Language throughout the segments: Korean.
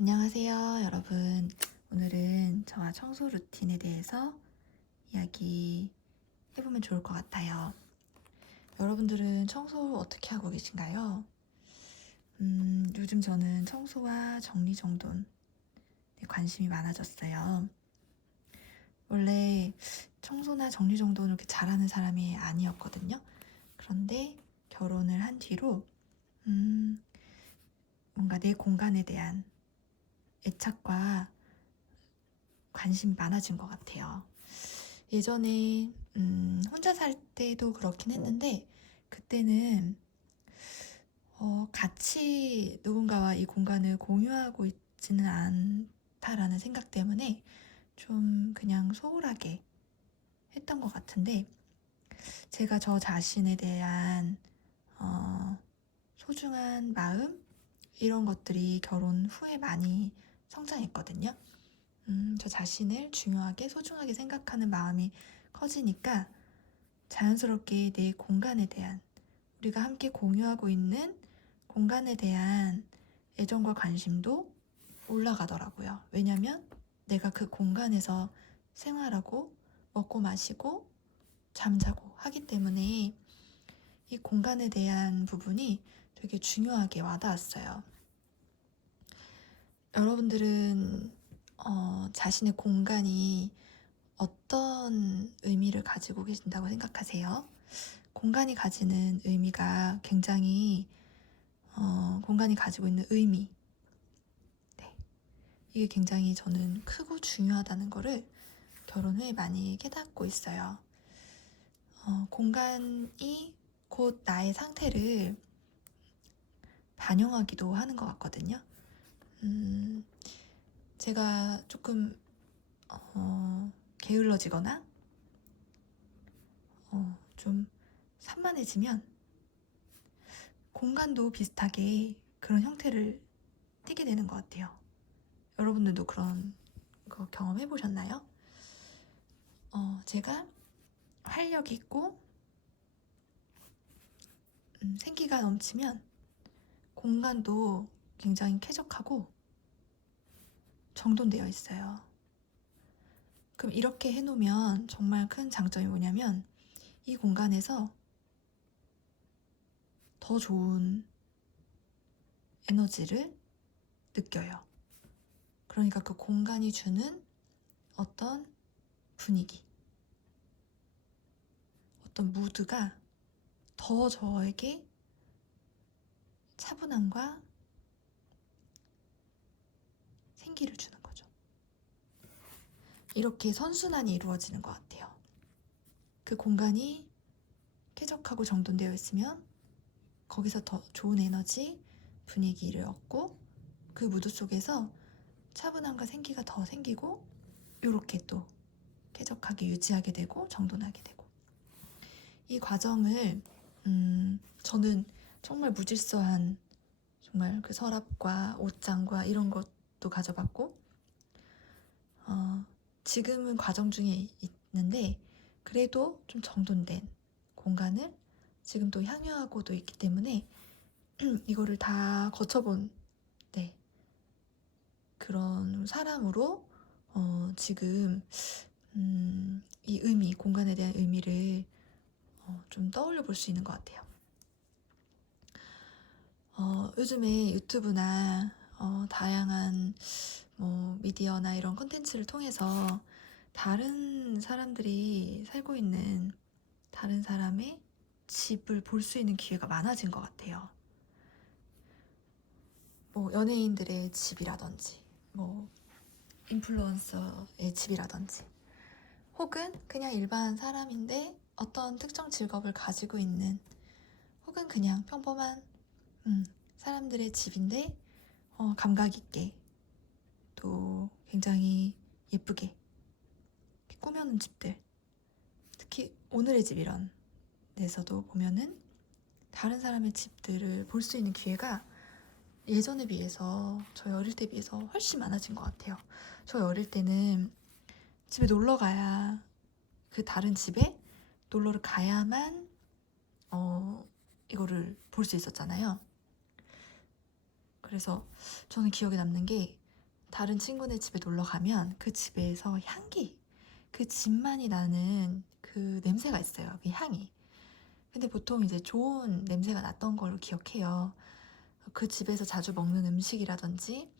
안녕하세요, 여러분. 오늘은 저와 청소 루틴에 대해서 이야기해보면 좋을 것 같아요. 여러분들은 청소 어떻게 하고 계신가요? 요즘 저는 청소와 정리정돈에 관심이 많아졌어요. 원래 청소나 정리정돈을 그렇게 잘하는 사람이 아니었거든요. 그런데 결혼을 한 뒤로 뭔가 내 공간에 대한 애착과 관심이 많아진 것 같아요. 예전에 혼자 살 때도 그렇긴 했는데 그때는 같이 누군가와 이 공간을 공유하고 있지는 않다라는 생각 때문에 좀 그냥 소홀하게 했던 것 같은데, 제가 저 자신에 대한 소중한 마음, 이런 것들이 결혼 후에 많이 성장했거든요. 저 자신을 중요하게 소중하게 생각하는 마음이 커지니까 자연스럽게 내 공간에 대한, 우리가 함께 공유하고 있는 공간에 대한 애정과 관심도 올라가더라고요. 왜냐면 내가 그 공간에서 생활하고 먹고 마시고 잠자고 하기 때문에 이 공간에 대한 부분이 되게 중요하게 와닿았어요. 여러분들은 자신의 공간이 어떤 의미를 가지고 계신다고 생각하세요? 공간이 가지는 의미가 굉장히 공간이 가지고 있는 의미, 네, 이게 굉장히 저는 크고 중요하다는 거를 결혼 후에 많이 깨닫고 있어요. 공간이 곧 나의 상태를 반영하기도 하는 것 같거든요. 제가 조금 게을러지거나 좀 산만해지면 공간도 비슷하게 그런 형태를 띠게 되는 것 같아요. 여러분들도 그런 거 경험해 보셨나요? 제가 활력 있고 생기가 넘치면 공간도 굉장히 쾌적하고 정돈되어 있어요. 그럼 이렇게 해놓으면 정말 큰 장점이 뭐냐면 이 공간에서 더 좋은 에너지를 느껴요. 그러니까 그 공간이 주는 어떤 분위기, 어떤 무드가 더 저에게 차분함과 생기를 주는 거죠. 이렇게 선순환이 이루어지는 것 같아요. 그 공간이 쾌적하고 정돈되어 있으면 거기서 더 좋은 에너지, 분위기를 얻고 그 무드 속에서 차분함과 생기가 더 생기고 이렇게 또 쾌적하게 유지하게 되고 정돈하게 되고, 이 과정을 저는 정말 무질서한 정말 그 서랍과 옷장과 이런 것도 가져봤고 지금은 과정 중에 있는데 그래도 좀 정돈된 공간을 지금 또 향유하고도 있기 때문에 이거를 다 거쳐본, 네, 그런 사람으로 지금 이 의미, 공간에 대한 의미를 좀 떠올려 볼 수 있는 것 같아요. 요즘에 유튜브나 다양한 미디어나 이런 콘텐츠를 통해서 다른 사람들이 살고 있는 다른 사람의 집을 볼 수 있는 기회가 많아진 것 같아요. 연예인들의 집이라든지, 인플루언서의 집이라든지, 혹은 그냥 일반 사람인데 어떤 특정 직업을 가지고 있는, 혹은 그냥 평범한 사람들의 집인데 감각 있게 또 굉장히 예쁘게 꾸며놓은 집들, 특히 오늘의 집 이런 데서도 보면은 다른 사람의 집들을 볼 수 있는 기회가 예전에 비해서, 저희 어릴 때 비해서 훨씬 많아진 것 같아요. 저희 어릴 때는 집에 놀러 가야, 그 다른 집에 놀러를 가야만 이거를 볼 수 있었잖아요. 그래서 저는 기억에 남는 게 다른 친구네 집에 놀러 가면 그 집에서 향기, 그 집만이 나는 그 냄새가 있어요. 그 향이. 근데 보통 이제 좋은 냄새가 났던 걸로 기억해요. 그 집에서 자주 먹는 음식이라든지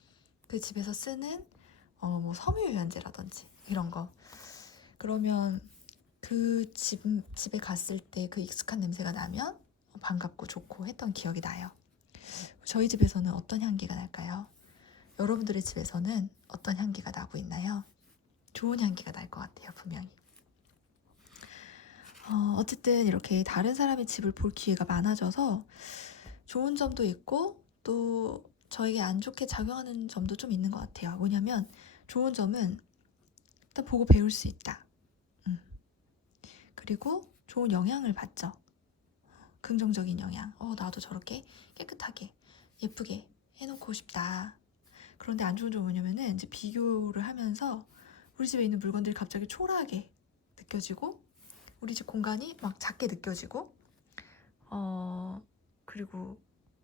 그 집에서 쓰는 뭐 섬유유연제라든지 이런 거. 그러면 그 집에 갔을 때 그 익숙한 냄새가 나면 반갑고 좋고 했던 기억이 나요. 저희 집에서는 어떤 향기가 날까요? 여러분들의 집에서는 어떤 향기가 나고 있나요? 좋은 향기가 날 것 같아요, 분명히. 어쨌든 이렇게 다른 사람의 집을 볼 기회가 많아져서 좋은 점도 있고 또 저에게 안 좋게 작용하는 점도 좀 있는 것 같아요. 뭐냐면 좋은 점은 일단 보고 배울 수 있다. 그리고 좋은 영향을 받죠. 긍정적인 영향. 나도 저렇게 깨끗하게 예쁘게 해놓고 싶다. 그런데 안 좋은 점은 뭐냐면은 이제 비교를 하면서 우리 집에 있는 물건들이 갑자기 초라하게 느껴지고 우리 집 공간이 막 작게 느껴지고 그리고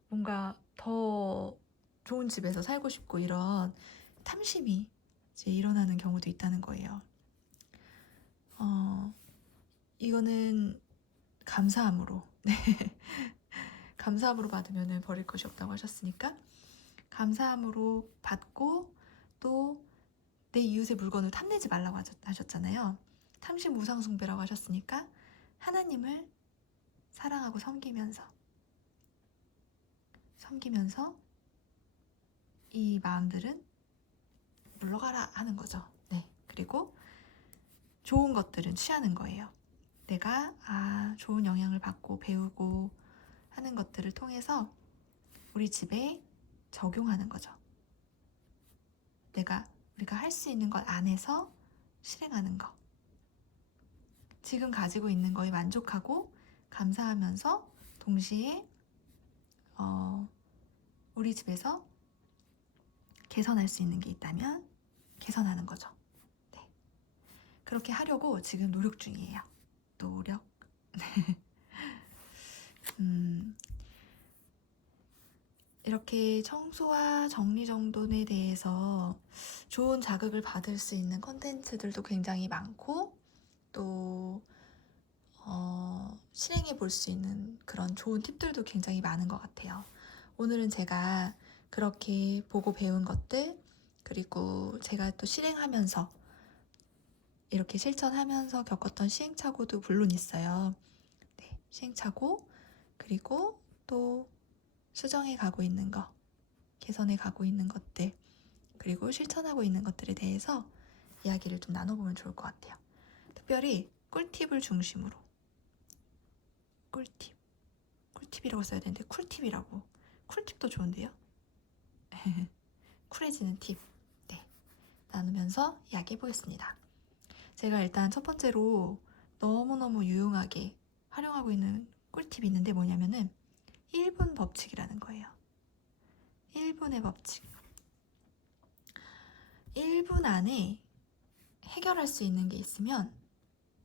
뭔가 더 좋은 집에서 살고 싶고 이런 탐심이 이제 일어나는 경우도 있다는 거예요. 이거는 감사함으로 감사함으로 받으면 버릴 것이 없다고 하셨으니까 감사함으로 받고 또 내 이웃의 물건을 탐내지 말라고 하셨잖아요. 탐심 우상숭배라고 하셨으니까 하나님을 사랑하고 섬기면서 이 마음들은 물러가라 하는 거죠. 네. 그리고 좋은 것들은 취하는 거예요. 내가 좋은 영향을 받고 배우고 하는 것들을 통해서 우리 집에 적용하는 거죠. 우리가 할 수 있는 것 안에서 실행하는 거. 지금 가지고 있는 거에 만족하고 감사하면서 동시에 우리 집에서 개선할 수 있는 게 있다면 개선하는 거죠. 네. 그렇게 하려고 지금 노력 중이에요. 노력. 이렇게 청소와 정리정돈에 대해서 좋은 자극을 받을 수 있는 콘텐츠들도 굉장히 많고 또 실행해 볼 수 있는 그런 좋은 팁들도 굉장히 많은 것 같아요. 오늘은 제가 그렇게 보고 배운 것들 그리고 제가 또 실행하면서 이렇게 실천하면서 겪었던 시행착오도 물론 있어요. 네, 시행착오 그리고 또 수정해 가고 있는 거, 개선해 가고 있는 것들 그리고 실천하고 있는 것들에 대해서 이야기를 좀 나눠보면 좋을 것 같아요. 특별히 꿀팁을 중심으로 꿀팁이라고 써야 되는데 쿨팁이라고 쿨팁도 좋은데요. 쿨해지는 팁 나누면서 이야기해 보겠습니다. 제가 일단 첫 번째로 너무너무 유용하게 활용하고 있는 꿀팁이 있는데 뭐냐면은 1분 법칙이라는 거예요. 1분의 법칙. 1분 안에 해결할 수 있는 게 있으면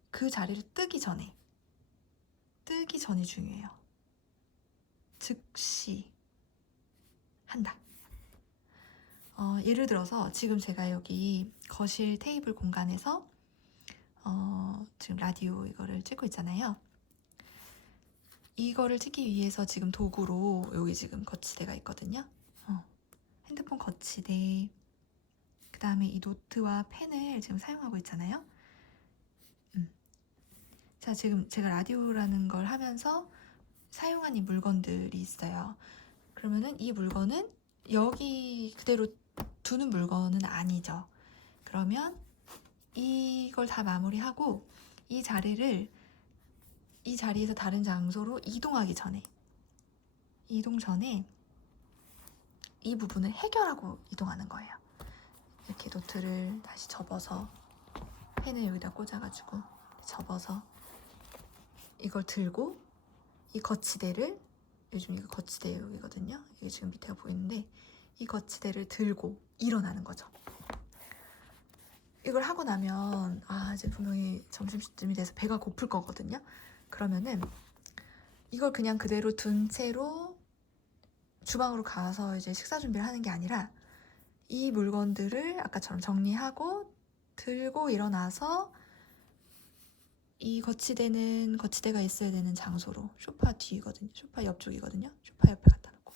그 자리를 뜨기 전에 중요해요. 즉시 한다. 예를 들어서 지금 제가 여기 거실 테이블 공간에서 지금 라디오 이거를 찍고 있잖아요. 이거를 찍기 위해서 지금 도구로 여기 지금 거치대가 있거든요. 핸드폰 거치대 그 다음에 이 노트와 펜을 지금 사용하고 있잖아요. 자, 지금 제가 라디오라는 걸 하면서 사용한 이 물건들이 있어요. 그러면은 이 물건은 여기 그대로 두는 물건은 아니죠. 그러면 이걸 다 마무리하고 이 자리에서 다른 장소로 이동하기 전에 이동 전에 이 부분을 해결하고 이동하는 거예요. 이렇게 노트를 다시 접어서 펜을 여기다 꽂아가지고 접어서 이걸 들고 이 거치대를 요즘 이거 거치대 여기거든요. 이게 지금 밑에가 보이는데 이 거치대를 들고 일어나는 거죠. 이걸 하고 나면 이제 분명히 점심쯤이 돼서 배가 고플 거거든요. 그러면은 이걸 그냥 그대로 둔 채로 주방으로 가서 이제 식사 준비를 하는 게 아니라 이 물건들을 아까처럼 정리하고 들고 일어나서 이 거치대가 있어야 되는 장소로, 소파 뒤거든요. 소파 옆쪽이거든요. 소파 옆에 갖다 놓고,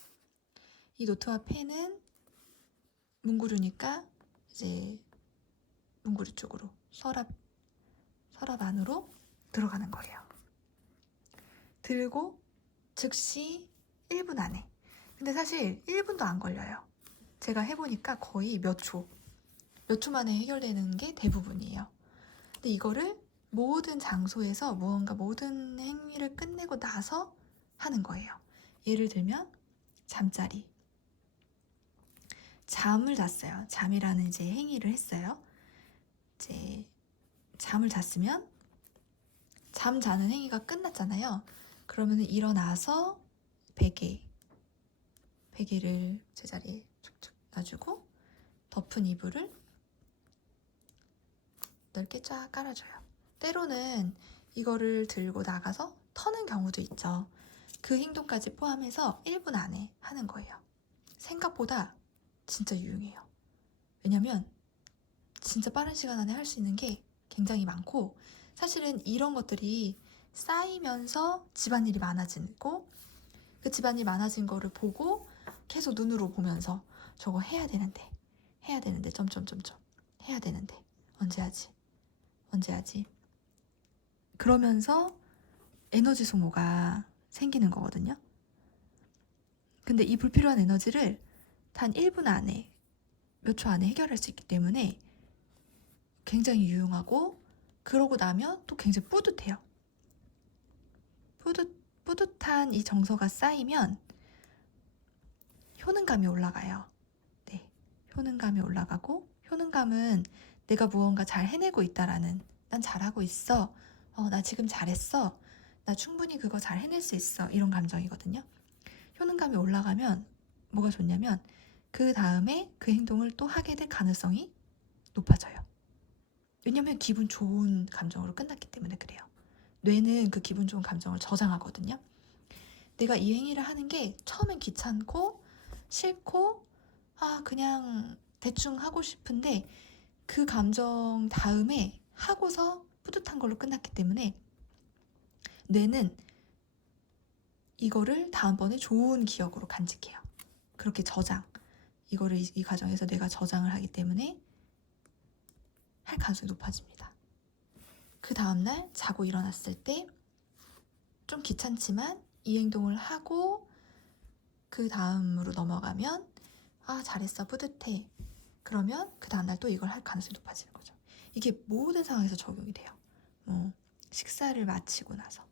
이 노트와 펜은 문구류니까 이제 문구류 쪽으로 서랍 안으로 들어가는 거예요. 들고 즉시 1분 안에. 근데 사실 1분도 안 걸려요. 제가 해보니까 거의 몇 초 만에 해결되는 게 대부분이에요. 근데 이거를 모든 장소에서 모든 행위를 끝내고 나서 하는 거예요. 예를 들면 잠자리. 잠을 잤어요. 잠이라는 이제 행위를 했어요. 이제 잠을 잤으면 잠 자는 행위가 끝났잖아요. 그러면 일어나서 베개를 제자리에 툭툭 놔주고 덮은 이불을 넓게 쫙 깔아줘요. 때로는 이거를 들고 나가서 터는 경우도 있죠. 그 행동까지 포함해서 1분 안에 하는 거예요. 생각보다 진짜 유용해요. 왜냐면 진짜 빠른 시간 안에 할 수 있는 게 굉장히 많고, 사실은 이런 것들이 쌓이면서 집안일이 많아지고, 그 집안일 많아진 거를 보고 계속 눈으로 보면서 저거 해야 되는데 점점점점 해야 되는데 언제 하지 그러면서 에너지 소모가 생기는 거거든요. 근데 이 불필요한 에너지를 단 1분 안에, 몇 초 안에 해결할 수 있기 때문에 굉장히 유용하고, 그러고 나면 또 굉장히 뿌듯해요. 뿌듯한 이 정서가 쌓이면 효능감이 올라가요. 네, 효능감이 올라가고, 효능감은 내가 무언가 잘 해내고 있다라는, 난 잘하고 있어, 나 지금 잘했어, 나 충분히 그거 잘 해낼 수 있어, 이런 감정이거든요. 효능감이 올라가면 뭐가 좋냐면 그 다음에 그 행동을 또 하게 될 가능성이 높아져요. 왜냐면 기분 좋은 감정으로 끝났기 때문에 그래요. 뇌는 그 기분 좋은 감정을 저장하거든요. 내가 이 행위를 하는 게 처음엔 귀찮고 싫고 그냥 대충 하고 싶은데, 그 감정 다음에 하고서 뿌듯한 걸로 끝났기 때문에 뇌는 이거를 다음번에 좋은 기억으로 간직해요. 그렇게 이거를 이 과정에서 내가 저장을 하기 때문에 할 가능성이 높아집니다. 그 다음날 자고 일어났을 때 좀 귀찮지만 이 행동을 하고 그 다음으로 넘어가면 잘했어, 뿌듯해. 그러면 그 다음날 또 이걸 할 가능성이 높아지는 거죠. 이게 모든 상황에서 적용이 돼요. 식사를 마치고 나서,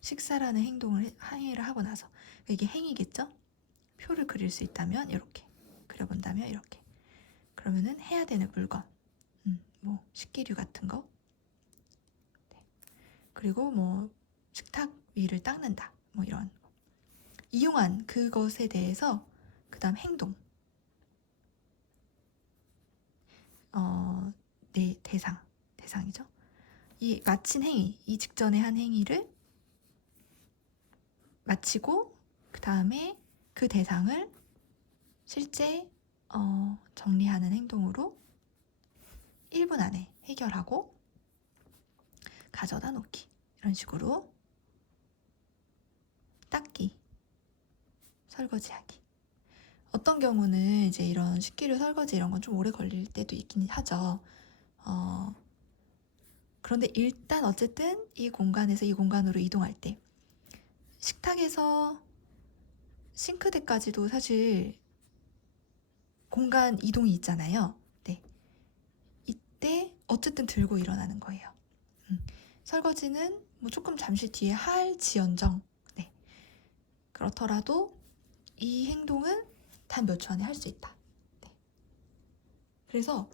식사라는 행위를 하고 나서, 이게 행위겠죠? 표를 그릴 수 있다면 이렇게, 그려본다면 이렇게. 그러면은 해야 되는 물건, 식기류 같은 거, 네. 그리고 식탁 위를 닦는다, 이런 이용한 그것에 대해서, 그 다음 행동, 네, 대상이죠. 이 마친 행위, 이 직전에 한 행위를 마치고 그 다음에 그 대상을 실제 정리하는 행동으로 1분 안에 해결하고 가져다 놓기, 이런 식으로 닦기, 설거지하기. 어떤 경우는 이제 이런 식기류 설거지 이런 건 좀 오래 걸릴 때도 있긴 하죠. 그런데 일단 어쨌든 이 공간에서 이 공간으로 이동할 때, 식탁에서 싱크대까지도 사실 공간 이동이 있잖아요. 네. 이때 어쨌든 들고 일어나는 거예요. 설거지는 조금 잠시 뒤에 할지언정, 네. 그렇더라도 이 행동은 단 몇 초 안에 할 수 있다. 네. 그래서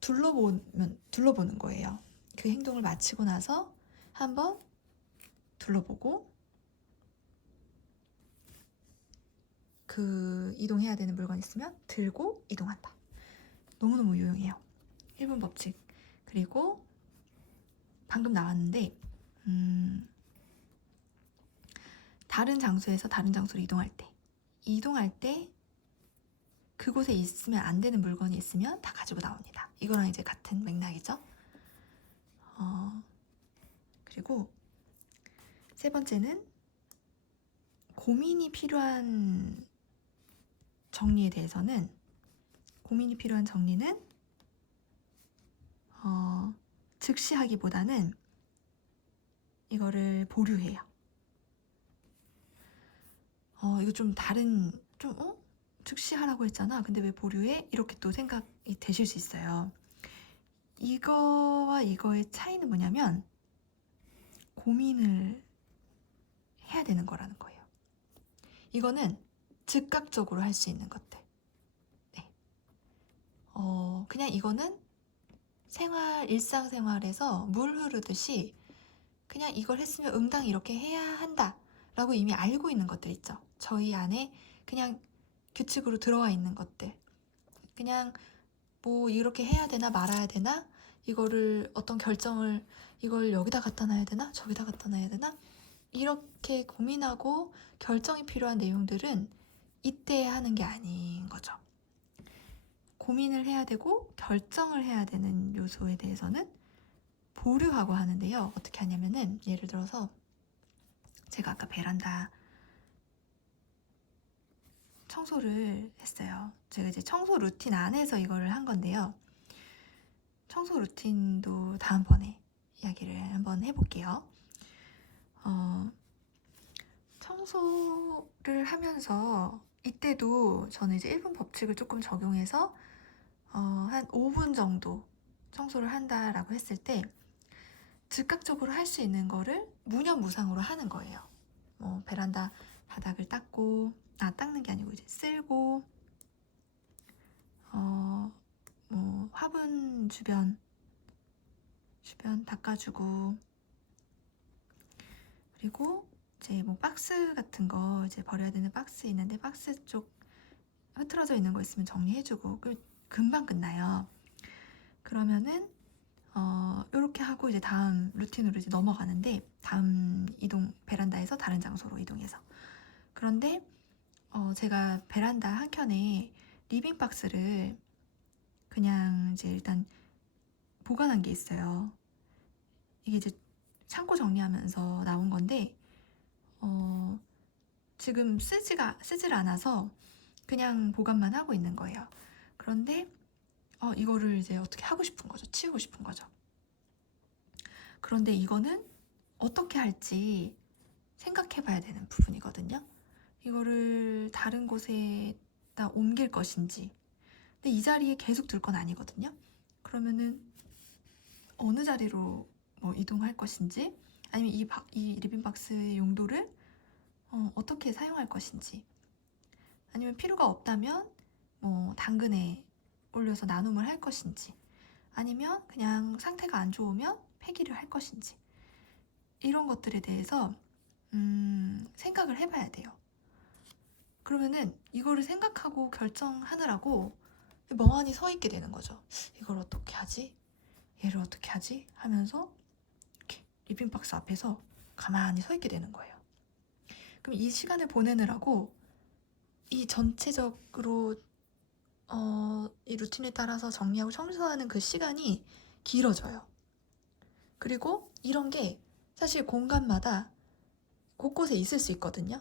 둘러보는 거예요. 그 행동을 마치고 나서 한번 둘러보고, 그 이동해야 되는 물건 있으면 들고 이동한다. 너무너무 유용해요. 1분 법칙. 그리고 방금 나왔는데 다른 장소에서 다른 장소로 이동할 때 그곳에 있으면 안 되는 물건이 있으면 다 가지고 나옵니다. 이거랑 이제 같은 맥락이죠. 그리고 세 번째는 고민이 필요한 정리에 대해서는, 고민이 필요한 정리는 즉시 하기보다는 이거를 보류해요. 이거 좀 다른, 즉시 하라고 했잖아. 근데 왜 보류해? 이렇게 또 생각이 되실 수 있어요. 이거와 이거의 차이는 뭐냐면 고민을 해야 되는 거라는 거예요. 이거는 즉각적으로 할 수 있는 것들. 네. 그냥 이거는 일상생활에서 물 흐르듯이 그냥 이걸 했으면 응당 이렇게 해야 한다 라고 이미 알고 있는 것들 있죠. 저희 안에 그냥 규칙으로 들어와 있는 것들. 그냥 뭐 이렇게 해야 되나 말아야 되나, 이거를 어떤 결정을, 이걸 여기다 갖다 놔야 되나 저기다 갖다 놔야 되나, 이렇게 고민하고 결정이 필요한 내용들은 이때 하는 게 아닌 거죠. 고민을 해야 되고 결정을 해야 되는 요소에 대해서는 보류하고 하는데요. 어떻게 하냐면은, 예를 들어서 제가 아까 베란다 청소를 했어요. 제가 이제 청소 루틴 안에서 이거를 한 건데요. 청소 루틴도 다음번에 이야기를 한번 해볼게요. 청소를 하면서 이때도 저는 이제 1분 법칙을 조금 적용해서 한 5분 정도 청소를 한다라고 했을 때 즉각적으로 할 수 있는 거를 무념무상으로 하는 거예요. 베란다 바닥을 닦는 게 아니고 이제 쓸고, 화분 주변 닦아주고, 그리고 이제 뭐 박스 같은 거, 이제 버려야 되는 박스 있는데 박스 쪽 흐트러져 있는 거 있으면 정리해주고, 금방 끝나요. 그러면은 이렇게 하고 이제 다음 루틴으로 이제 넘어가는데, 다음 베란다에서 다른 장소로 이동해서. 그런데 제가 베란다 한켠에 리빙 박스를 그냥 이제 일단 보관한 게 있어요. 이게 이제 창고 정리하면서 나온 건데 지금 쓰질 않아서 그냥 보관만 하고 있는 거예요. 그런데 이거를 이제 어떻게 하고 싶은 거죠. 치우고 싶은 거죠. 그런데 이거는 어떻게 할지 생각해 봐야 되는 부분이거든요. 이거를 다른 곳에다 옮길 것인지, 근데 이 자리에 계속 둘 건 아니거든요. 그러면은 어느 자리로 이동할 것인지, 아니면 이 리빙박스의 용도를 어떻게 사용할 것인지, 아니면 필요가 없다면 당근에 올려서 나눔을 할 것인지, 아니면 그냥 상태가 안 좋으면 폐기를 할 것인지, 이런 것들에 대해서 생각을 해봐야 돼요. 그러면은 이거를 생각하고 결정하느라고 멍하니 서 있게 되는 거죠. 이걸 어떻게 하지? 얘를 어떻게 하지? 하면서 이렇게 리빙박스 앞에서 가만히 서 있게 되는 거예요. 그럼 이 시간을 보내느라고 이 전체적으로 이 루틴에 따라서 정리하고 청소하는 그 시간이 길어져요. 그리고 이런 게 사실 공간마다 곳곳에 있을 수 있거든요.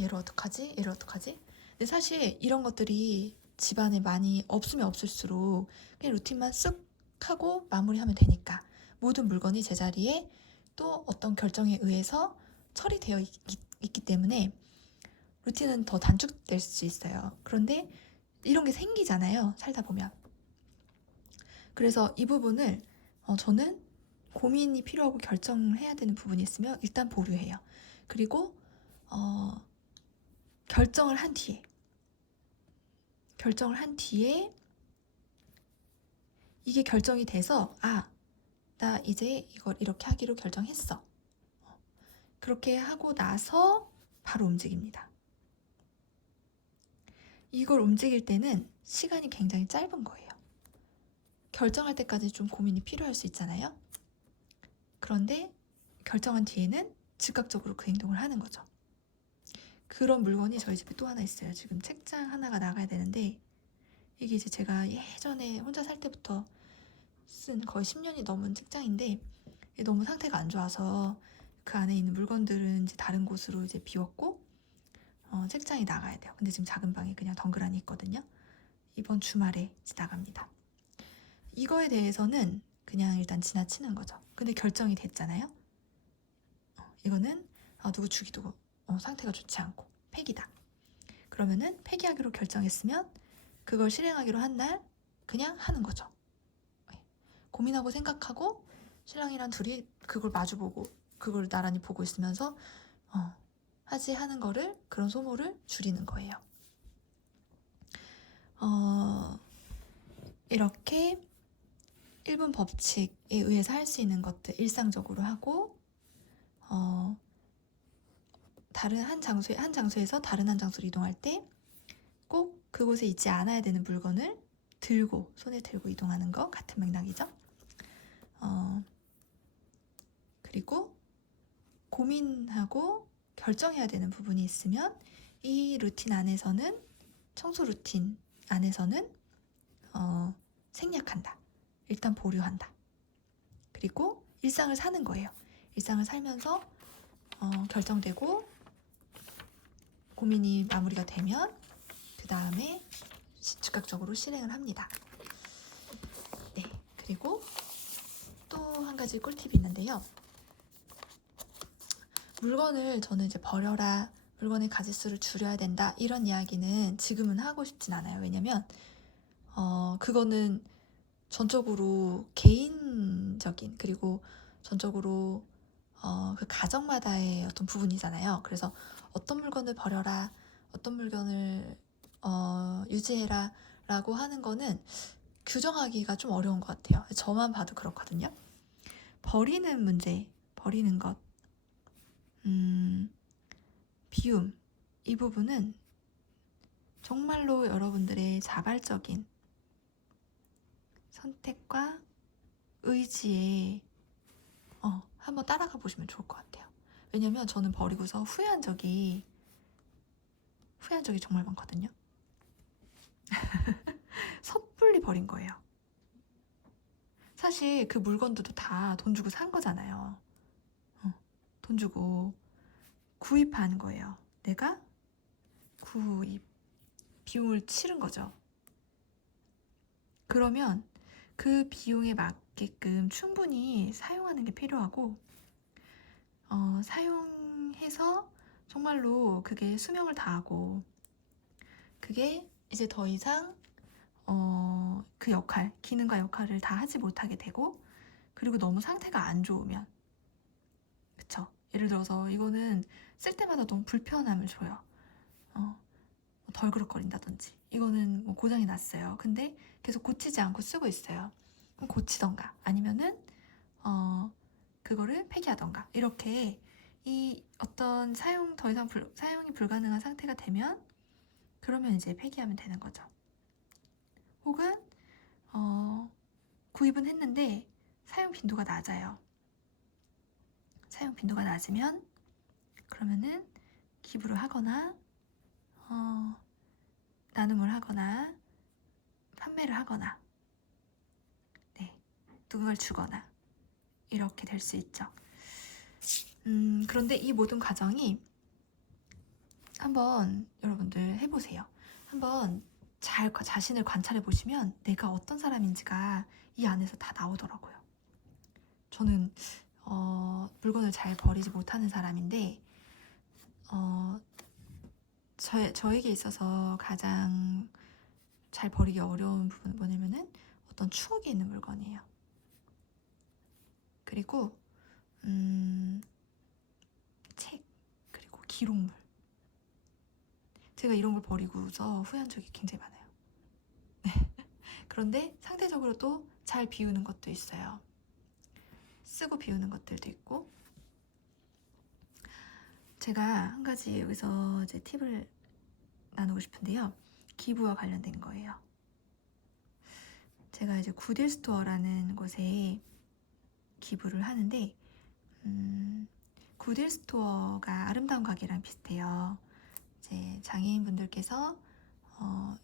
얘를 어떡하지? 얘를 어떡하지? 근데 사실 이런 것들이 집안에 많이 없으면 없을수록 그냥 루틴만 쓱 하고 마무리하면 되니까, 모든 물건이 제자리에 또 어떤 결정에 의해서 처리되어 있기 때문에 루틴은 더 단축될 수 있어요. 그런데 이런 게 생기잖아요, 살다 보면. 그래서 이 부분을 저는 고민이 필요하고 결정해야 되는 부분이 있으면 일단 보류해요. 그리고 결정을 한 뒤에 이게 결정이 돼서 나 이제 이걸 이렇게 하기로 결정했어. 그렇게 하고 나서 바로 움직입니다. 이걸 움직일 때는 시간이 굉장히 짧은 거예요. 결정할 때까지 좀 고민이 필요할 수 있잖아요. 그런데 결정한 뒤에는 즉각적으로 그 행동을 하는 거죠. 그런 물건이 저희 집에 또 하나 있어요. 지금 책장 하나가 나가야 되는데 이게 이제 제가 예전에 혼자 살 때부터 쓴 거의 10년이 넘은 책장인데 너무 상태가 안 좋아서 그 안에 있는 물건들은 이제 다른 곳으로 이제 비웠고 책장이 나가야 돼요. 근데 지금 작은 방에 그냥 덩그러니 있거든요. 이번 주말에 이제 나갑니다. 이거에 대해서는 그냥 일단 지나치는 거죠. 근데 결정이 됐잖아요. 이거는 누구 주기도 상태가 좋지 않고 폐기다. 그러면은 폐기하기로 결정했으면 그걸 실행하기로 한 날 그냥 하는 거죠. 고민하고 생각하고 신랑이랑 둘이 그걸 마주보고 그걸 나란히 보고 있으면서 하는 거를, 그런 소모를 줄이는 거예요. 이렇게 1분 법칙에 의해서 할 수 있는 것들 일상적으로 하고 한 장소에서 다른 한 장소로 이동할 때 꼭 그곳에 있지 않아야 되는 물건을 손에 들고 이동하는 거 같은 맥락이죠. 그리고 고민하고 결정해야 되는 부분이 있으면 이 루틴 안에서는, 청소 루틴 안에서는 생략한다. 일단 보류한다. 그리고 일상을 사는 거예요. 일상을 살면서 결정되고 고민이 마무리가 되면 그 다음에 즉각적으로 실행을 합니다. 네, 그리고 또 한 가지 꿀팁이 있는데요. 물건을 저는 이제 버려라, 물건의 가짓수를 줄여야 된다, 이런 이야기는 지금은 하고 싶진 않아요. 왜냐면 그거는 전적으로 개인적인, 그리고 전적으로 그 가정마다의 어떤 부분이잖아요. 그래서 어떤 물건을 버려라, 어떤 물건을 유지해라 라고 하는 거는 규정하기가 좀 어려운 것 같아요. 저만 봐도 그렇거든요. 버리는 문제, 버리는 것, 비움, 이 부분은 정말로 여러분들의 자발적인 선택과 의지에 한번 따라가 보시면 좋을 것 같아요. 왜냐면 저는 버리고서 후회한 적이 정말 많거든요. 섣불리 버린 거예요. 사실 그 물건들도 다 돈 주고 산 거잖아요. 돈 주고 구입한 거예요. 내가 비용을 치른 거죠. 그러면 그 비용에 맞게끔 충분히 사용하는 게 필요하고, 사용해서 정말로 그게 수명을 다하고 그게 이제 더 이상 그 기능과 역할을 다 하지 못하게 되고, 그리고 너무 상태가 안 좋으면, 그쵸? 예를 들어서 이거는 쓸 때마다 너무 불편함을 줘요. 덜그럭거린다든지, 이거는 뭐 고장이 났어요. 근데 계속 고치지 않고 쓰고 있어요. 그럼 고치던가 아니면은 그거를 폐기하던가, 이렇게 이 어떤 더 이상 사용이 불가능한 상태가 되면, 그러면 이제 폐기하면 되는 거죠. 혹은 구입은 했는데 사용 빈도가 낮아요. 사용 빈도가 낮으면 그러면은 기부를 하거나 나눔을 하거나 판매를 하거나 누군가를 주거나 이렇게 될 수 있죠. 그런데 이 모든 과정이 한번 여러분들 해보세요. 한번 자신을 관찰해 보시면 내가 어떤 사람인지가 이 안에서 다 나오더라고요. 저는 물건을 잘 버리지 못하는 사람인데 저에게 있어서 가장 잘 버리기 어려운 부분은 뭐냐면은 어떤 추억이 있는 물건이에요. 그리고 책, 그리고 기록물. 제가 이런 걸 버리고서 후회한 적이 굉장히 많아요. 그런데 상대적으로 또 잘 비우는 것도 있어요. 쓰고 비우는 것들도 있고. 제가 한 가지 여기서 이제 팁을 나누고 싶은데요. 기부와 관련된 거예요. 제가 이제 굿윌 스토어라는 곳에 기부를 하는데 굿윌 스토어가 아름다운 가게랑 비슷해요. 이제 장애인분들께서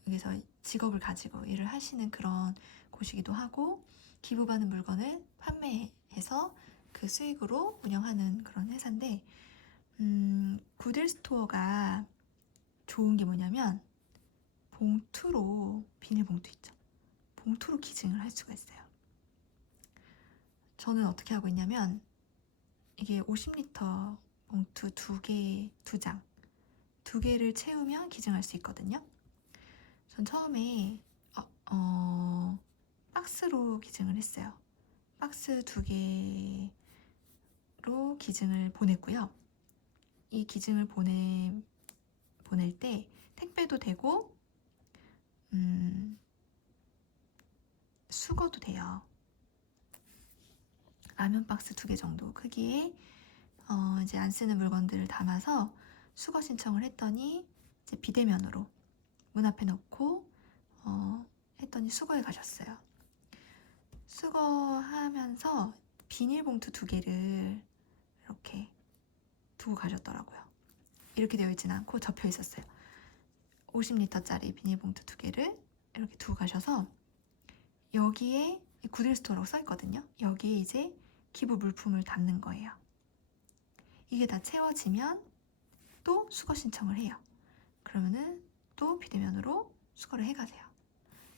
여기서 직업을 가지고 일을 하시는 그런 곳이기도 하고, 기부받은 물건을 판매해서 그 수익으로 운영하는 그런 회사인데, 구딜 스토어가 좋은 게 뭐냐면 봉투로, 비닐봉투 있죠, 봉투로 기증을 할 수가 있어요. 저는 어떻게 하고 있냐면, 이게 50리터 봉투 2개를 채우면 기증할 수 있거든요. 전 처음에 박스로 기증을 했어요. 박스 2개로 기증을 보냈고요. 이 기증을 보낼 때 택배도 되고 수거도 돼요. 라면 박스 2개 정도 크기에 이제 안 쓰는 물건들을 담아서 수거 신청을 했더니 이제 비대면으로 문 앞에 놓고 했더니 수거해 가셨어요. 수거하면서 비닐봉투 2개를 이렇게 두고 가셨더라고요. 이렇게 되어 있지는 않고 접혀 있었어요. 50리터짜리 비닐봉투 2개를 이렇게 두고 가셔서, 여기에 구딜스토어라고 써있거든요. 여기에 이제 기부 물품을 담는 거예요. 이게 다 채워지면 또 수거 신청을 해요. 그러면은 또 비대면으로 수거를 해가세요.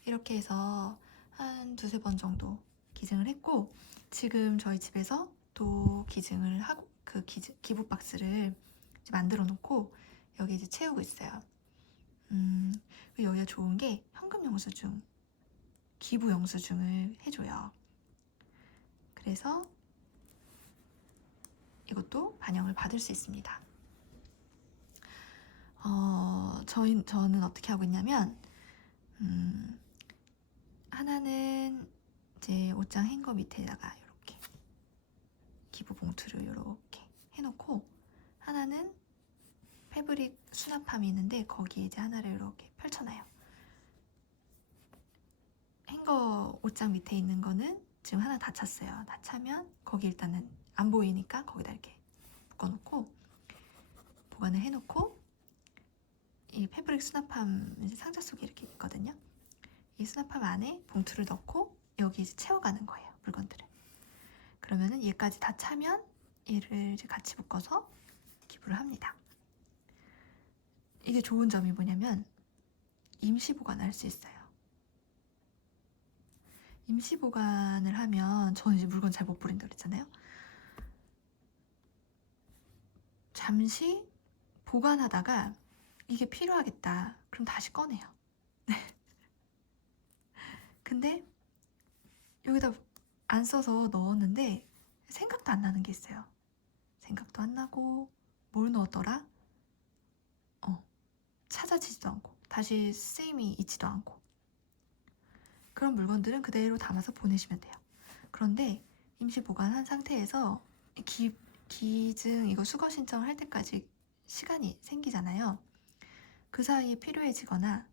이렇게 해서 한 2-3번 정도 기증을 했고, 지금 저희 집에서 또 기증을 하고, 그 기부 박스를 이제 만들어 놓고 여기 이제 채우고 있어요. 여기가 좋은 게 현금 영수증, 기부 영수증을 해줘요. 그래서 이것도 반영을 받을 수 있습니다. 저는 어떻게 하고 있냐면, 하나는 이제 옷장 행거 밑에다가 이렇게 기부 봉투를 이렇게 해놓고, 하나는 패브릭 수납함이 있는데 거기에 이제 하나를 이렇게 펼쳐놔요. 행거 옷장 밑에 있는 거는 지금 하나 다 찼어요. 다 차면 거기 일단은 안 보이니까 거기다 이렇게 묶어놓고 보관을 해놓고, 이 패브릭 수납함 이제 상자 속에 이렇게 있거든요. 이 수납함 안에 봉투를 넣고 여기 이제 채워가는 거예요, 물건들을. 그러면은 얘까지 다 차면 얘를 이제 같이 묶어서 기부를 합니다. 이게 좋은 점이 뭐냐면 임시 보관을 할 수 있어요. 임시 보관을 하면, 저는 이제 물건 잘 못 버린다 그랬잖아요. 잠시 보관하다가 이게 필요하겠다, 그럼 다시 꺼내요. 근데 여기다 안 써서 넣었는데 생각도 안 나는 게 있어요. 생각도 안 나고 뭘 넣었더라? 찾아지지도 않고 다시 쓰임이 있지도 않고, 그런 물건들은 그대로 담아서 보내시면 돼요. 그런데 임시 보관한 상태에서 기증 이거 수거 신청을 할 때까지 시간이 생기잖아요. 그 사이에 필요해지거나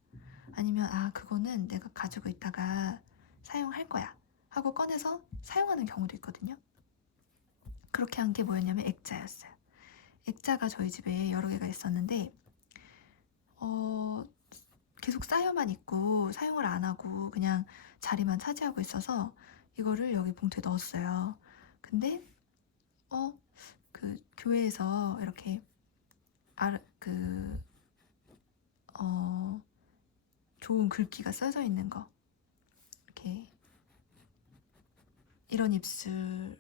아니면 그거는 내가 가지고 있다가 사용할 거야 하고 꺼내서 사용하는 경우도 있거든요. 그렇게 한 게 뭐였냐면 액자였어요. 액자가 저희 집에 여러 개가 있었는데 계속 쌓여만 있고 사용을 안 하고 그냥 자리만 차지하고 있어서 이거를 여기 봉투에 넣었어요. 근데 그 교회에서 이렇게 좋은 글귀가 써져 있는 거, 이렇게 이런 입술,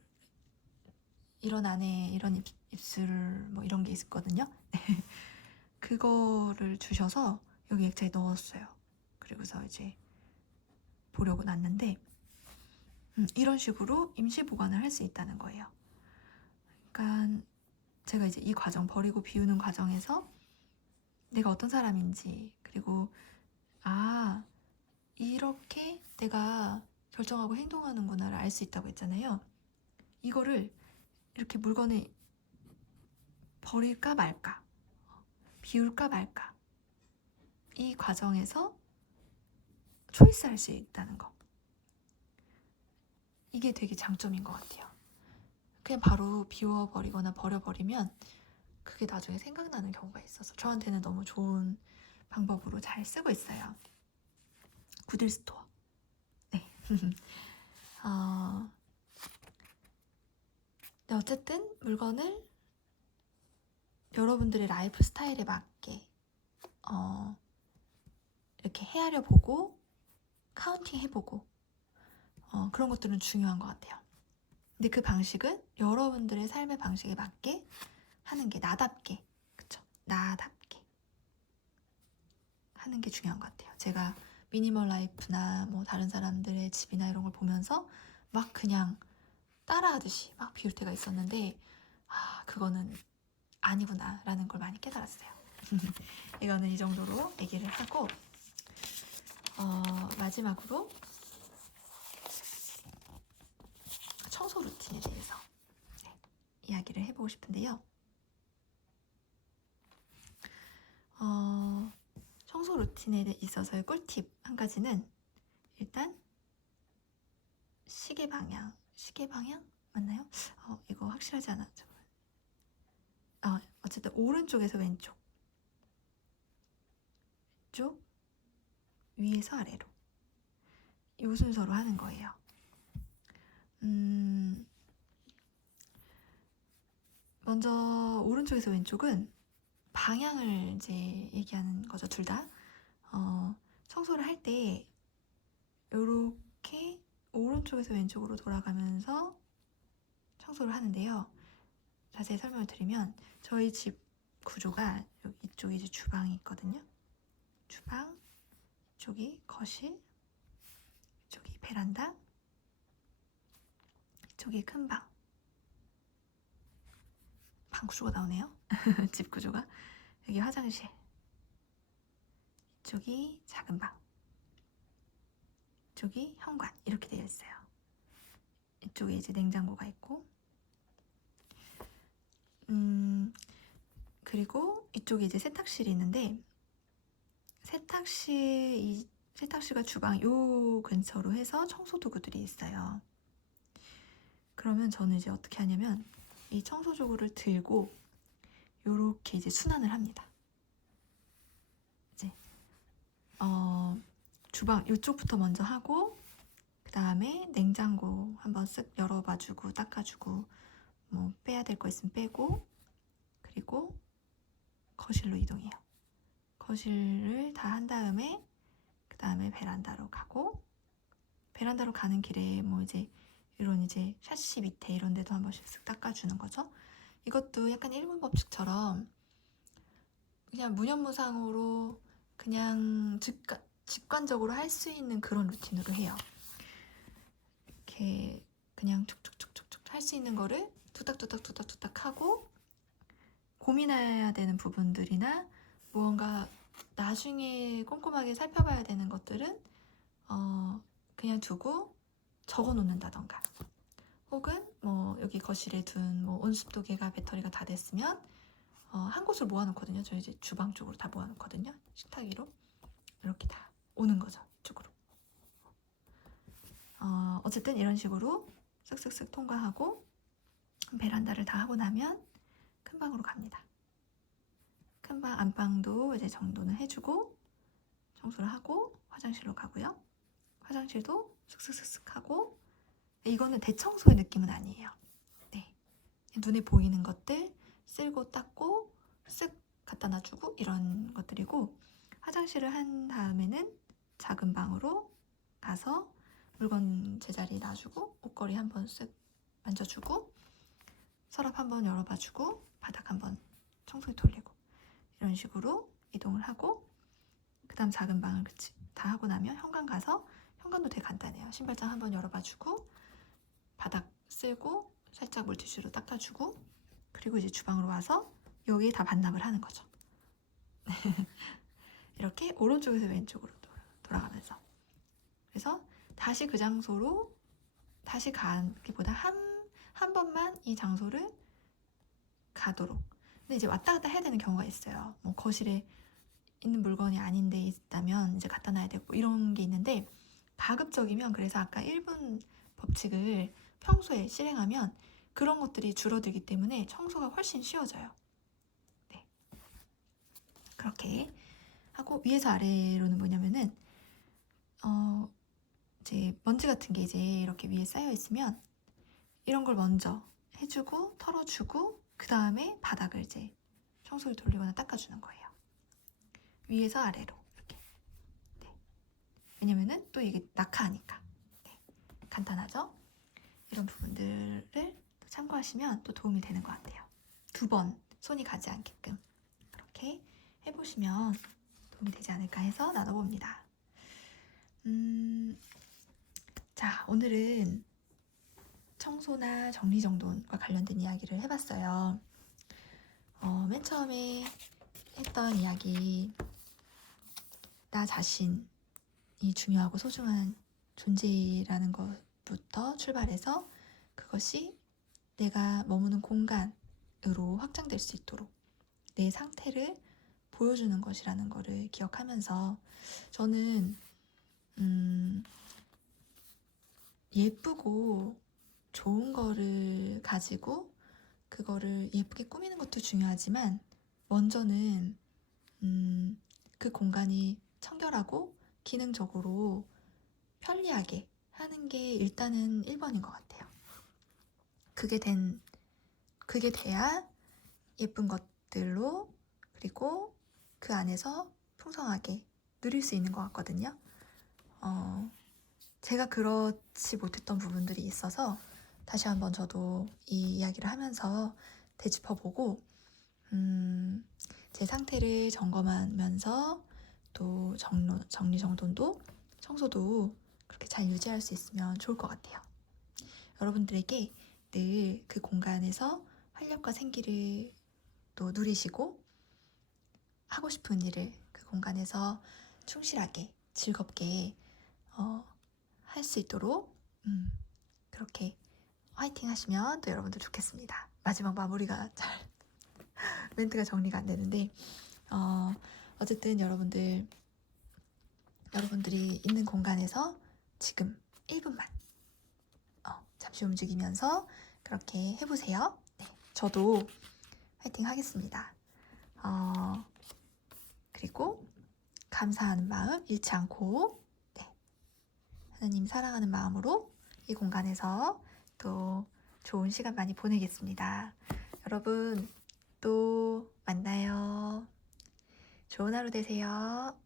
이런 안에 이런 입술 뭐 이런 게 있었거든요. 그거를 주셔서 여기 액자에 넣었어요. 그리고서 이제 보려고 놨는데 이런 식으로 임시 보관을 할 수 있다는 거예요. 그러니까 제가 이제 이 과정, 버리고 비우는 과정에서 내가 어떤 사람인지, 그리고 이렇게 내가 결정하고 행동하는구나를 알 수 있다고 했잖아요. 이거를 이렇게 물건을 버릴까 말까, 비울까 말까, 이 과정에서 초이스할 수 있다는 거, 이게 되게 장점인 것 같아요. 그냥 바로 비워버리거나 버려버리면 그게 나중에 생각나는 경우가 있어서 저한테는 너무 좋은 방법으로 잘 쓰고 있어요. 구딜 스토어. 네. 네, 어쨌든 물건을 여러분들의 라이프 스타일에 맞게 이렇게 헤아려 보고 카운팅 해보고 그런 것들은 중요한 것 같아요. 근데 그 방식은 여러분들의 삶의 방식에 맞게 하는 게 나답게, 그쵸? 나답게 하는 게 중요한 것 같아요. 제가 미니멀 라이프나 뭐 다른 사람들의 집이나 이런 걸 보면서 막 그냥 따라하듯이 막 비울 때가 있었는데 그거는 아니구나 라는 걸 많이 깨달았어요. 이거는 이 정도로 얘기를 하고 마지막으로 청소 루틴에 대해서 이야기를 해보고 싶은데요. 청소 루틴에 있어서의 꿀팁 한 가지는 일단 시계 방향 맞나요? 이거 확실하지 않았죠. 어쨌든 오른쪽에서 왼쪽, 위에서 아래로 이 순서로 하는 거예요. 먼저 오른쪽에서 왼쪽은 방향을 이제 얘기하는 거죠. 둘 다. 청소를 할 때 이렇게 오른쪽에서 왼쪽으로 돌아가면서 청소를 하는데요. 자세히 설명을 드리면 저희 집 구조가 여기 이쪽에 이제 주방이 있거든요. 주방, 이쪽이 거실, 이쪽이 베란다, 이쪽이 큰 방. 방 구조가 나오네요. 집 구조가. 여기 화장실, 이쪽이 작은 방, 이쪽이 현관 이렇게 되어 있어요. 이쪽에 이제 냉장고가 있고 그리고 이쪽에 이제 세탁실이 있는데 세탁실과 주방 요 근처로 해서 청소 도구들이 있어요. 그러면 저는 이제 어떻게 하냐면 이 청소 도구를 들고 요렇게 이제 순환을 합니다. 이제 주방 이쪽부터 먼저 하고 그 다음에 냉장고 한번 쓱 열어봐주고 닦아주고 뭐 빼야 될 거 있으면 빼고 그리고 거실로 이동해요. 거실을 다 한 다음에 그 다음에 베란다로 가고 베란다로 가는 길에 뭐 이제 이런 이제 샤시 밑에 이런 데도 한 번씩 쓱 닦아주는 거죠. 이것도 약간 일본 법칙처럼 그냥 무념무상으로 그냥 직관적으로 할 수 있는 그런 루틴으로 해요. 이렇게 그냥 툭툭툭툭툭 할 수 있는 거를 뚜딱뚜딱뚜딱뚜딱 하고 고민해야 되는 부분들이나 무언가 나중에 꼼꼼하게 살펴봐야 되는 것들은 그냥 두고 적어 놓는다던가 혹은 뭐 여기 거실에 둔 뭐 온습도계가 배터리가 다 됐으면 한 곳으로 모아놓거든요. 저희 이제 주방 쪽으로 다 모아놓거든요. 식탁 위로 이렇게 다 오는 거죠. 이쪽으로. 어쨌든 이런 식으로 쓱쓱쓱 통과하고 베란다를 다 하고 나면 큰 방으로 갑니다. 큰 방 안방도 이제 정돈을 해주고 청소를 하고 화장실로 가고요. 화장실도 쓱쓱쓱쓱 하고 이거는 대청소의 느낌은 아니에요. 네, 눈에 보이는 것들 쓸고 닦고 쓱 갖다 놔주고 이런 것들이고 화장실을 한 다음에는 작은 방으로 가서 물건 제자리에 놔주고 옷걸이 한번 쓱 만져주고 서랍 한번 열어봐주고 바닥 한번 청소기 돌리고 이런 식으로 이동을 하고 그 다음 작은 방을 다 하고 나면 현관 가서 현관도 되게 간단해요. 신발장 한번 열어봐주고 바닥 쓸고 살짝 물티슈로 닦아주고 그리고 이제 주방으로 와서 여기에 다 반납을 하는 거죠. 이렇게 오른쪽에서 왼쪽으로 돌아가면서 그래서 다시 그 장소로 다시 가기보다 한 번만 이 장소를 가도록. 근데 이제 왔다 갔다 해야 되는 경우가 있어요. 뭐 거실에 있는 물건이 아닌데 있다면 이제 갖다 놔야 되고 이런 게 있는데 가급적이면 그래서 아까 1분 법칙을 평소에 실행하면 그런 것들이 줄어들기 때문에 청소가 훨씬 쉬워져요. 그렇게 하고 위에서 아래로는 뭐냐면은 이제 먼지 같은 게 이제 이렇게 위에 쌓여 있으면 이런 걸 먼저 해주고 털어주고 그 다음에 바닥을 이제 청소기 돌리거나 닦아주는 거예요. 위에서 아래로 이렇게. 네. 왜냐면은 또 이게 낙하하니까. 네. 간단하죠? 이런 부분들을 또 참고하시면 또 도움이 되는 것 같아요. 2번 손이 가지 않게끔 그렇게 해보시면 도움이 되지 않을까 해서 나눠봅니다. 자, 오늘은 청소나 정리정돈과 관련된 이야기를 해봤어요. 맨 처음에 했던 이야기, 나 자신이 중요하고 소중한 존재라는 것부터 출발해서 그것이 내가 머무는 공간으로 확장될 수 있도록 내 상태를 보여주는 것이라는 것을 기억하면서 저는 예쁘고 좋은 거를 가지고 그거를 예쁘게 꾸미는 것도 중요하지만 먼저는 그 공간이 청결하고 기능적으로 편리하게 하는 게 일단은 1번인 것 같아요. 그게 돼야 예쁜 것들로 그리고 그 안에서 풍성하게 누릴 수 있는 것 같거든요. 제가 그렇지 못했던 부분들이 있어서 다시 한번 저도 이 이야기를 하면서 되짚어보고 제 상태를 점검하면서 또 정리정돈도 청소도 그렇게 잘 유지할 수 있으면 좋을 것 같아요. 여러분들에게 늘 그 공간에서 활력과 생기를 또 누리시고 하고 싶은 일을 그 공간에서 충실하게 즐겁게 할 수 있도록 그렇게 화이팅 하시면 또 여러분들 좋겠습니다. 마지막 마무리가 잘 멘트가 정리가 안 되는데 어쨌든 여러분들이 있는 공간에서 지금 1분만 잠시 움직이면서 그렇게 해보세요. 네, 저도 화이팅 하겠습니다. 그리고 감사하는 마음 잃지 않고 하나님 사랑하는 마음으로 이 공간에서 또 좋은 시간 많이 보내겠습니다. 여러분 또 만나요. 좋은 하루 되세요.